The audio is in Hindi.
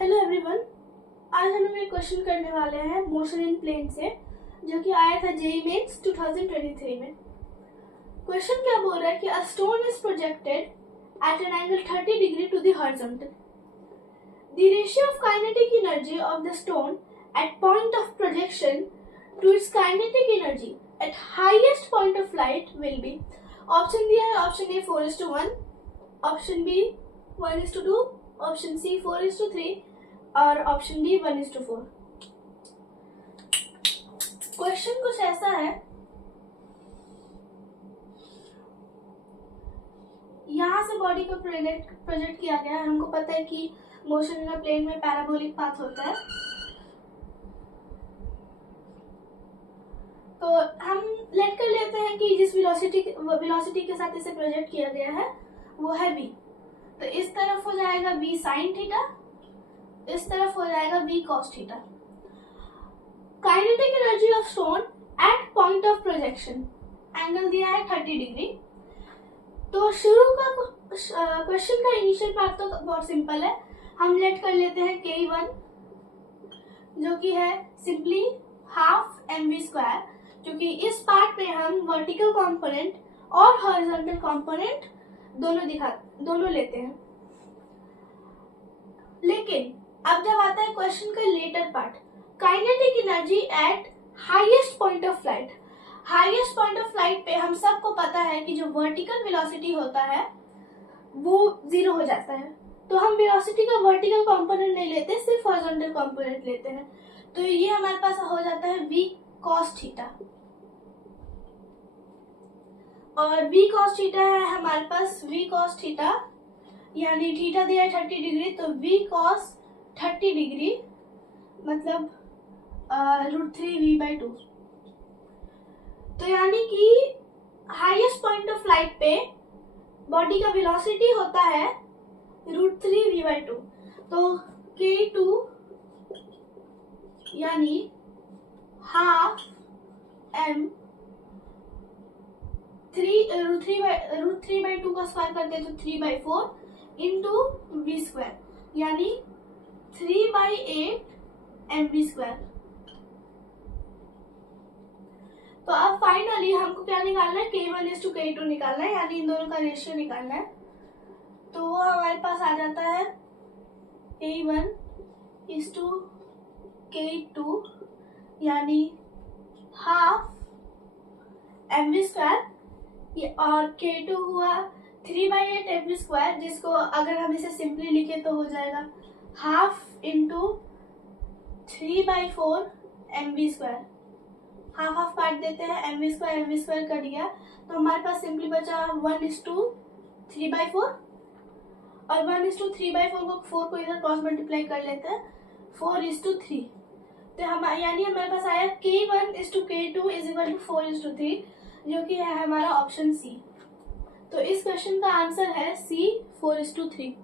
Hello everyone. आज हम लोग एक क्वेश्चन करने वाले हैं मोशन इन प्लेन से, जो कि आया था जेईई मेंस 2023 में। क्वेश्चन क्या बोल रहा है कि a stone is projected at an angle 30 degree to the horizontal. The ratio of kinetic energy of the stone at point of projection to its kinetic energy at highest point of light will be. Option दिया है, option A 4:1, option B 1:2, option C 4:3 और ऑप्शन डी 1:4। क्वेश्चन कुछ ऐसा है, यहाँ से बॉडी को प्रोजेक्ट किया गया है। हमको पता है कि मोशन इन प्लेन में पैराबोलिक पाथ होता है, तो हम लेट कर लेते हैं कि जिस वेलोसिटी के साथ इसे प्रोजेक्ट किया गया है वो है v। तो इस तरफ हो जाएगा v sin थीटा, इस तरफ हो जाएगा v cos theta. Kinetic energy of stone at point of projection, angle दिया है 30 डिग्री। तो शुरू का क्वेश्चन का इनिशियल पार्ट तो बहुत सिंपल है। हम लेट कर लेते हैं k1, जो कि है सिंपली हाफ mv², क्योंकि इस पार्ट पे हम वर्टिकल कंपोनेंट और हॉरिजॉन्टल कंपोनेंट दोनों लेते हैं। लेकिन अब जब आता है क्वेश्चन का latter part, kinetic energy at highest point of light. Highest point of light पे हम सबको पता है कि जो वर्टिकल वेलोसिटी होता है वो 0 हो जाता है, तो हम वेलोसिटी का वर्टिकल कंपोनेंट नहीं लेते, सिर्फ हॉरिजॉन्टल कंपोनेंट लेते हैं। तो ये हमारे पास हो जाता है v cos थीटा, और v cos थीटा है हमारे पास v cos थीटा, यानी थीटा दिया है 30 डिग्री, तो v cos 30 डिग्री मतलब √3v/2। तो यानी कि हाईएस्ट पॉइंट ऑफ लाइट पे बॉडी का वेलोसिटी होता है √3v/2। तो k2 यानी हाफ m, √3/2 का स्क्वायर करते हैं तो 3/4 इंटू v², यानी 3/8 mv²। तो अब फाइनली हमको क्या निकालना है, k1:k2 निकालना है, यानी इन दोनों का रेशियो निकालना है। तो वो हमारे पास आ जाता है k1:k2, यानी हाफ mv², और k2 हुआ 3/8 mv², जिसको अगर हम इसे सिंपली लिखे तो हो जाएगा हाफ इंटू 3/4 mv²। हाफ काट देते हैं, mv² कट गया, तो हमारे पास सिंपली बचा 1:3/4, और 1:3/4 को 4 को इधर क्रॉस मल्टीप्लाई कर लेते हैं, 4:3। तो यानी हमारे पास आया k1:k2 = 4:3, जो कि है हमारा ऑप्शन सी। तो इस क्वेश्चन का आंसर है सी 4:3।